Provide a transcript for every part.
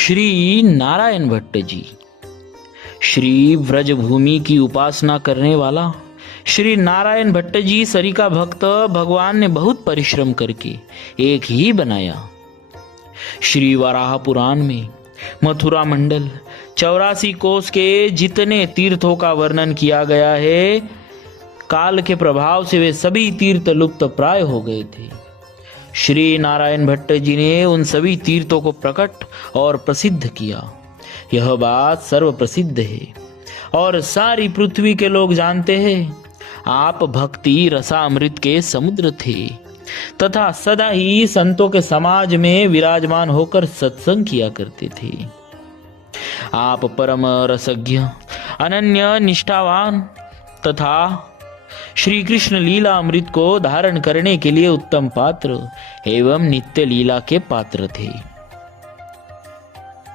श्री नारायण भट्ट जी, श्री व्रजभूमि की उपासना करने वाला श्री नारायण भट्ट जी सरी का भक्त भगवान ने बहुत परिश्रम करके एक ही बनाया। श्री वराह पुराण में मथुरा मंडल 84 कोस के जितने तीर्थों का वर्णन किया गया है, काल के प्रभाव से वे सभी तीर्थ लुप्त प्राय हो गए थे। श्री नारायण भट्ट जी ने उन सभी तीर्थों को प्रकट और प्रसिद्ध किया। यह बात सर्व प्रसिद्ध है और सारी पृथ्वी के लोग जानते हैं। आप भक्ति रसामृत के समुद्र थे तथा सदा ही संतों के समाज में विराजमान होकर सत्संग किया करते थे। आप परम रसज्ञ, अनन्य निष्ठावान तथा श्री कृष्ण लीला अमृत को धारण करने के लिए उत्तम पात्र एवं नित्य लीला के पात्र थे।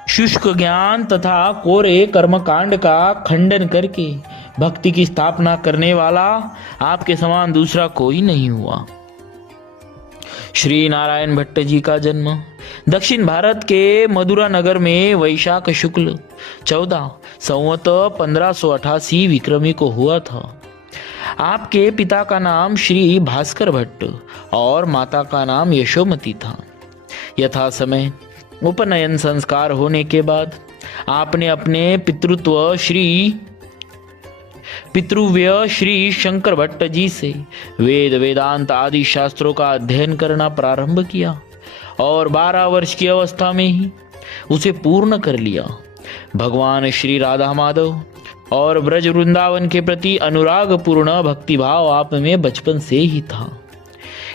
शुष्क ज्ञान तथा कोरे कर्मकांड का खंडन करके भक्ति की स्थापना करने वाला आपके समान दूसरा कोई नहीं हुआ। श्री नारायण भट्ट जी का जन्म दक्षिण भारत के मदुरा नगर में वैशाख शुक्ल 14 संवत 1588 विक्रमी को हुआ था। आपके पिता का नाम श्री भास्कर भट्ट और माता का नाम यशोमती था। यथा समय उपनयन संस्कार होने के बाद आपने अपने पितृव्य श्री शंकर भट्ट जी से वेद वेदांत आदि शास्त्रों का अध्ययन करना प्रारंभ किया और 12 वर्ष की अवस्था में ही उसे पूर्ण कर लिया। भगवान श्री राधा माधव और ब्रज वृंदावन के प्रति अनुराग पूर्ण भक्तिभाव आप में बचपन से ही था।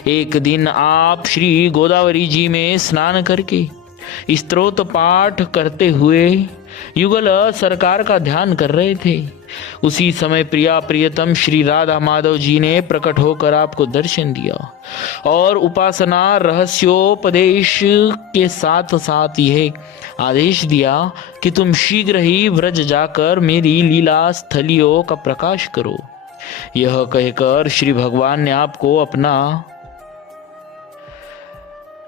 एक दिन आप श्री गोदावरी जी में स्नान करके स्तोत्र पाठ करते हुए युगल सरकार का ध्यान कर रहे थे। उसी समय प्रिया प्रियतम श्री राधा माधव जी ने प्रकट होकर आपको दर्शन दिया और उपासना रहस्योपदेश के साथ साथ यह आदेश दिया कि तुम शीघ्र ही व्रज जाकर मेरी लीला स्थलियों का प्रकाश करो। यह कहकर श्री भगवान ने आपको अपना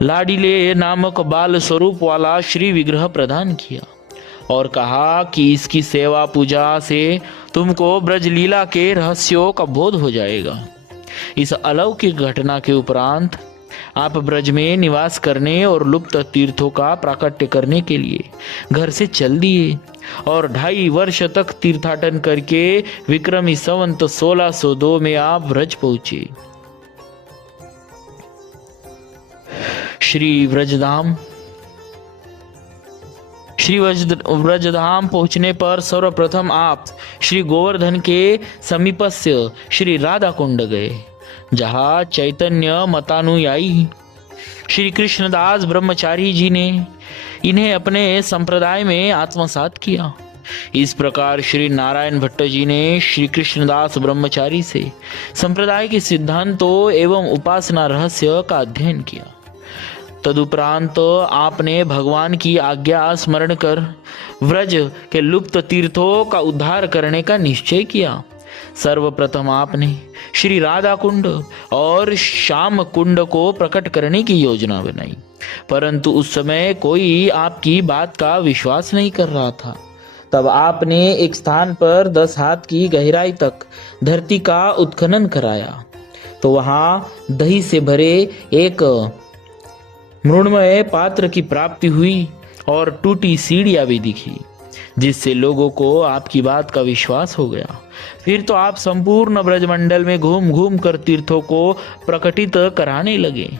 लाडीले नामक बाल स्वरूप वाला श्री विग्रह प्रदान किया और कहा कि इसकी सेवा पूजा से तुमको ब्रज लीला के रहस्यों का बोध हो जाएगा। इस अलौकिक घटना के उपरांत आप ब्रज में निवास करने और लुप्त तीर्थों का प्राकट्य करने के लिए घर से चल दिए और 2.5 वर्ष तक तीर्थाटन करके विक्रमी संवत 1602 में आप ब्रज पहुंचे। श्री व्रजधाम पहुंचने पर सर्वप्रथम आप श्री गोवर्धन के समीपस्य श्री राधा कुंड गए, जहां चैतन्य मतानुयायी श्री कृष्णदास ब्रह्मचारी जी ने इन्हें अपने संप्रदाय में आत्मसात किया। इस प्रकार श्री नारायण भट्ट जी ने श्री कृष्णदास ब्रह्मचारी से संप्रदाय के सिद्धांतों एवं उपासना रहस्य का अध्ययन किया। तदुपरांत आपने भगवान की आज्ञा स्मरण कर व्रज के लुप्त तीर्थों का उद्धार करने का निश्चय किया। सर्वप्रथम आपने श्री राधा कुंड और श्याम कुंड को प्रकट करने की योजना बनाई, परंतु उस समय कोई आपकी बात का विश्वास नहीं कर रहा था। तब आपने एक स्थान पर 10 हाथ की गहराई तक धरती का उत्खनन कराया, तो वहां दही से भरे एक मृण्मय पात्र की प्राप्ति हुई और टूटी सीढ़ियां भी दिखी, जिससे लोगों को आपकी बात का विश्वास हो गया। फिर तो आप संपूर्ण ब्रजमंडल में घूम घूम कर तीर्थों को प्रकटित कराने लगे।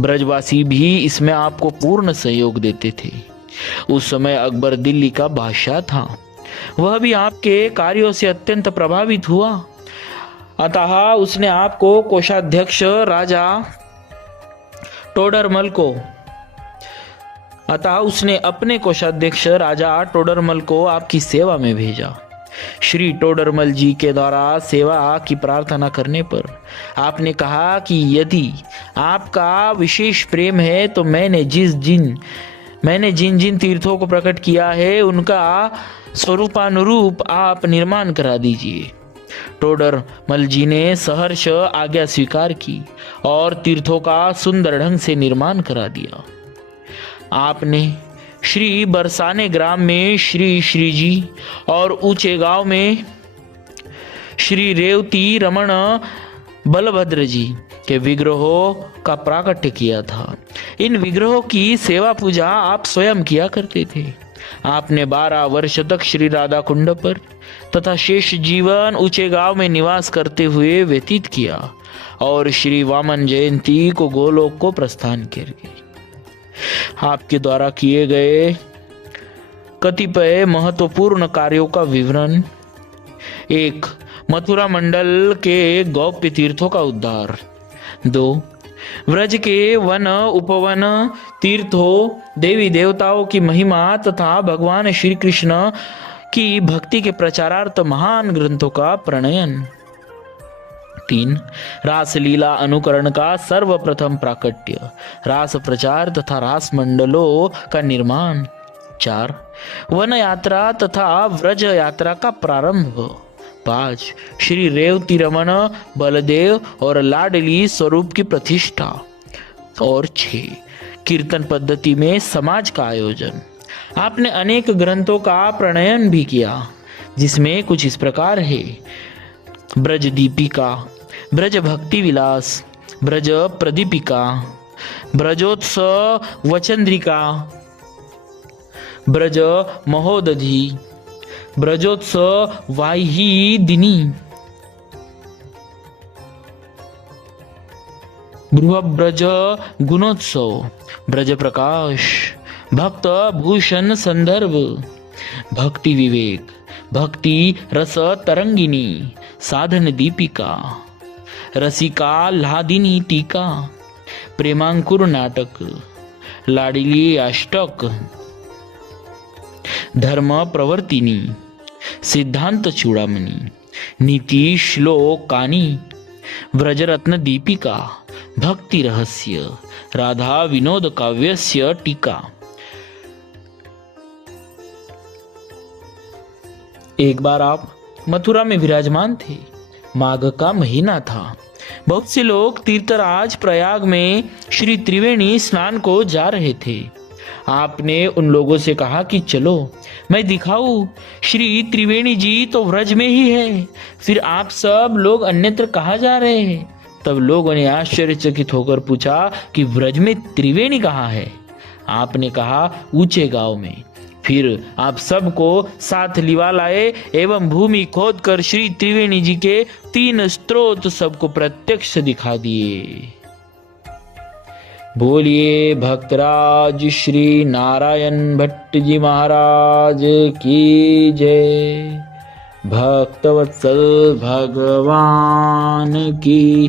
ब्रजवासी भी इसमें आपको पूर्ण सहयोग देते थे। उस समय अकबर दिल्ली का बादशाह था। वह भी आपके कार्यों से अत्यंत प्रभावित हुआ, अतः उसने आपको कोषाध्यक्ष राजा टोडरमल को आपकी सेवा में भेजा। श्री टोडरमल जी के द्वारा सेवा की प्रार्थना करने पर आपने कहा कि यदि आपका विशेष प्रेम है तो मैंने जिन जिन तीर्थों को प्रकट किया है उनका स्वरूपानुरूप आप निर्माण करा दीजिए। टोडरमल जी ने सहर्ष आज्ञा स्वीकार की और तीर्थों का सुंदर ढंग से निर्माण करा दिया। आपने श्री बरसाने ग्राम में श्री श्रीजी और ऊंचे गांव में श्री रेवती रमण बलभद्र जी के विग्रहों का प्राकट्य किया था। इन विग्रहों की सेवा पूजा आप स्वयं किया करते थे। आपने 12 वर्ष तक श्री राधा कुंड पर तथा शेष जीवन ऊंचे गांव में निवास करते हुए व्यतीत किया और श्री वामन जयंती को गोलोक को प्रस्थान करके आपके द्वारा किए गए कतिपय महत्वपूर्ण कार्यों का विवरण। 1. मथुरा मंडल के गौप्य तीर्थों का उद्धार। 2. व्रज के वन उपवन तीर्थों देवी देवताओं की महिमा तथा भगवान श्री कृष्ण की भक्ति के प्रचारार्थ महान ग्रंथों का प्रणयन। 3. रास लीला अनुकरण का सर्वप्रथम प्राकट्य, रास प्रचार तथा रास मंडलों का निर्माण। 4. वन यात्रा तथा व्रज यात्रा का प्रारंभ। 5. श्री रेवती रमण बलदेव और लाडली स्वरूप की प्रतिष्ठा। और 6. कीर्तन पद्धति में समाज का आयोजन। आपने अनेक ग्रंथों का प्रणयन भी किया, जिसमें कुछ इस प्रकार है: ब्रज दीपिका, ब्रज भक्ति विलास, ब्रज प्रदीपिका, ब्रजोत्सव वचंद्रिका, ब्रज महोदधि, ब्रजोत्सव वाही दिनी, ब्रज गुणोत्सव, ब्रज प्रकाश, भक्त भूषण संदर्भ, भक्ति विवेक, भक्ति रस तरंगिनी, साधन दीपिका, रसिका लादिनी टीका, प्रेमांकुर नाटक, लाडली अष्टक, धर्म प्रवर्तिनी, सिद्धांत चूड़ामणि, नीति श्लोकानी, व्रजरत्न दीपिका, भक्ति रहस्य, राधा विनोद काव्यस्य टीका। एक बार आप मथुरा में विराजमान थे। माघ का महीना था। बहुत से लोग तीर्थराज प्रयाग में श्री त्रिवेणी स्नान को जा रहे थे। आपने उन लोगों से कहा कि चलो मैं दिखाऊं, श्री त्रिवेणी जी तो व्रज में ही है, फिर आप सब लोग अन्यत्र कहाँ जा रहे हैं? तब लोगों ने आश्चर्यचकित होकर पूछा कि व्रज में त्रिवेणी कहाँ है? आपने कहा ऊंचे गांव में। फिर आप सबको साथ लिवा लाए एवं भूमि खोद कर श्री त्रिवेणी जी के 3 स्त्रोत सबको प्रत्यक्ष दिखा दिए। बोलिए भक्तराज श्री नारायण भट्ट जी महाराज की जय। भक्तवत्सल भगवान की